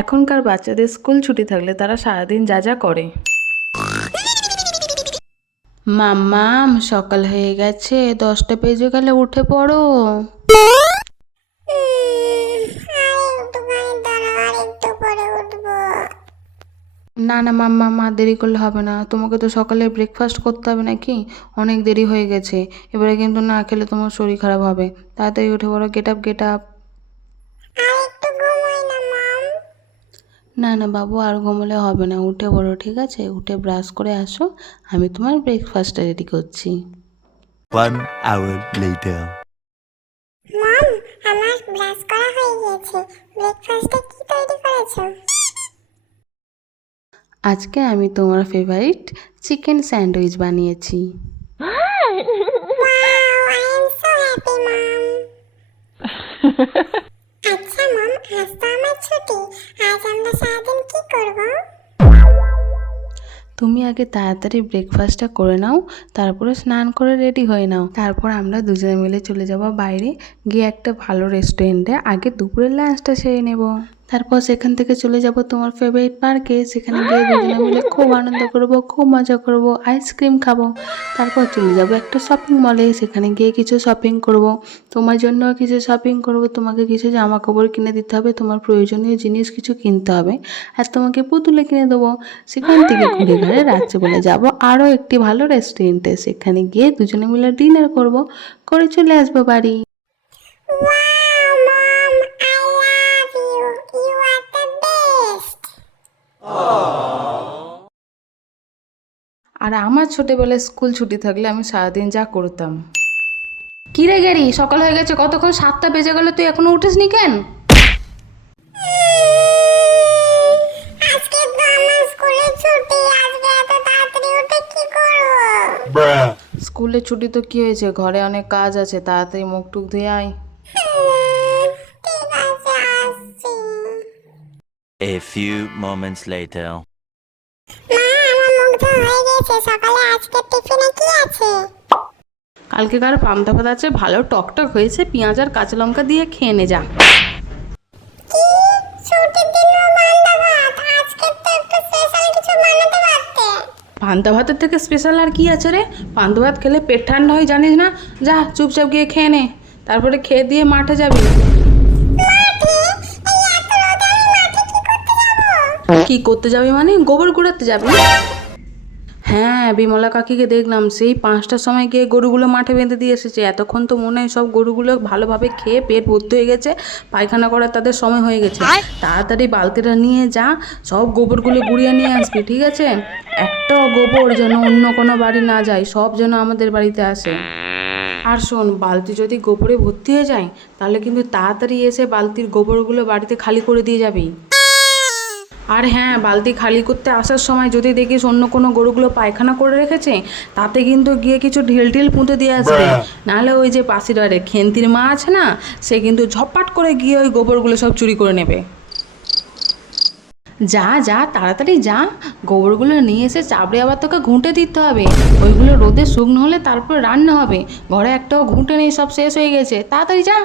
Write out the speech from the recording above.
এখনকার বাচ্চাদের স্কুল ছুটি থাকলে তারা সারাদিন যা যা করে। মাম্মাম, সকাল হয়ে গেছে, 10টা বেজে গেলে উঠে পড়ো। না না মাম্মা, মা দেরি করলে হবে না, তোমাকে তো সকালে ব্রেকফাস্ট করতে হবে নাকি? অনেক দেরি হয়ে গেছে, এবারে কিন্তু না খেলে তোমার শরীর খারাপ হবে। তাড়াতাড়ি উঠে পড়ো, গেট আপ গেট আপ। না না বাবু, আর ঘুমোলে হবে না, উঠে পড়ো, ঠিক আছে? উঠে ব্রাশ করে আসো, আমি তোমার ব্রেকফাস্টটা রেডি করছি। 1 hour later. মম, আমার ব্রাশ করা হয়ে গিয়েছে। ব্রেকফাস্টে কি তৈরি করেছো? আজকে আমি তোমার ফেভারিট চিকেন স্যান্ডউইচ বানিয়েছি। Wow, I am so happy mom. আচ্ছা মম, আজ তো আমার ছুটি। আজ আমরা সারাদিন কি করব? তুমি আগে তাড়াতাড়ি ব্রেকফাস্টটা করে নাও, তারপরে স্নান করে রেডি হয়ে নাও। তারপর আমরা দুজনে মিলে চলে যাব বাইরে, গিয়ে একটা ভালো রেস্টুরেন্টে আগে দুপুরের লাঞ্চটা সেরে নেব। তারপর সেখান থেকে চলে যাব তোমার ফেভারিট পার্কে, সেখানে গিয়ে দুজনে মিলে খুব আনন্দ করব, খুব মজা করব, আইসক্রিম খাবো। তারপর চলে যাব একটা শপিং মলে, সেখানে গিয়ে কিছু শপিং করব। তোমার জন্য কিছু শপিং করব, তোমাকে কিছু জামা কাপড় কিনে দিতে হবে, তোমার প্রয়োজনীয় জিনিস কিছু কিনতে হবে, আর তোমাকে পুতুলে কিনে দেবো। সেখান থেকে ঘুরে ঘুরে রাত্রেবেলা যাব আরও একটি ভালো রেস্টুরেন্টে, সেখানে গিয়ে দুজনে মিলে ডিনার করব, করে চলে আসবো বাড়ি। Wow mom, I love you. You are the best. আর আমার ছোটবেলায় স্কুল ছুটি থাকলে আমি সারাদিন যা করতাম। কি রে গেরি, সকাল হয়ে গেছে, কতক্ষণ? 7টা বেজে গেল, তুই এখনো উঠিসনি কেন? আজকে তো আমার স্কুলে ছুটি। আজকে এত তাড়াতাড়ি উঠে কি করব? Bruh. স্কুলের ছুটি তো কি হয়েছে, ঘরে অনেক কাজ আছে, তাড়াতাড়ি মুখ টুক ধুয়ে আয়। ঠিক আছে, আসছি। A few moments later. মা, আমার মুখ ধোয়া হয়ে গেছে। সকালে আজকের টিফিনে কি আছে? কালকেকার পান্তা ভাত আছে, ভালো টকটক হয়েছে, পেঁয়াজ আর কাঁচা লঙ্কা দিয়ে খেয়ে নে যা। কি? ছুটির দিনও বান্দা ভাত? আজকে তো একটু স্পেশাল কিছু বানাতে পারতে। পান্তা ভাতের থেকে স্পেশাল আর কি আছে রে? পান্তা ভাত খেলে পেট ঠান্ডা হয় জানিস না? যা চুপচাপ গিয়ে খেয়ে নে, তারপরে খেয়ে দিয়ে মাঠে যাবি। মাঠে? এই এত রোদে আমি মাঠে কি করতে যাব? কি করতে যাবি মানে? গোবর কুড়াতে যাবি? হ্যাঁ, বিমলা কাকিকে দেখলাম সেই 5টার সময় গিয়ে গরুগুলো মাঠে বেঁধে দিয়ে এসেছে। এতক্ষণ তো মনে হয় সব গরুগুলো ভালোভাবে খেয়ে পেট ভর্তি হয়ে গেছে, পায়খানা করার তাদের সময় হয়ে গেছে। তাড়াতাড়ি বালতিটা নিয়ে যা, সব গোবরগুলো গুঁড়িয়ে নিয়ে আসবি, ঠিক আছে? একটাও গোবর যেন অন্য কোনো বাড়ি না যায়, সব যেন আমাদের বাড়িতে আসে। আর শোন, বালতি যদি গোবরে ভর্তি হয়ে যায় তাহলে কিন্তু তাড়াতাড়ি এসে বালতির গোবরগুলো বাড়িতে খালি করে দিয়ে যাবি। আর হ্যাঁ, বালতি খালি করতে আসার সময় যদি দেখিস অন্য কোনো গরুগুলো পায়খানা করে রেখেছে, তাতে কিন্তু গিয়ে কিছু ঢিল ঢিল পুঁতে দিয়ে আসবে। নাহলে ওই যে পাশের বাড়ির খেন্তির মা আছে না, সে কিন্তু ঝপাট করে গিয়ে ওই গোবরগুলো সব চুরি করে নেবে। যা যা, তাড়াতাড়ি যা, গোবরগুলো নিয়ে এসে চাপড়ে আবার তোকে ঘুঁটে দিতে হবে। ওইগুলো রোদে শুকনো হলে তারপর রান্না হবে। ঘরে একটাও ঘুঁটে নেই, সব শেষ হয়ে গেছে, তাড়াতাড়ি যা।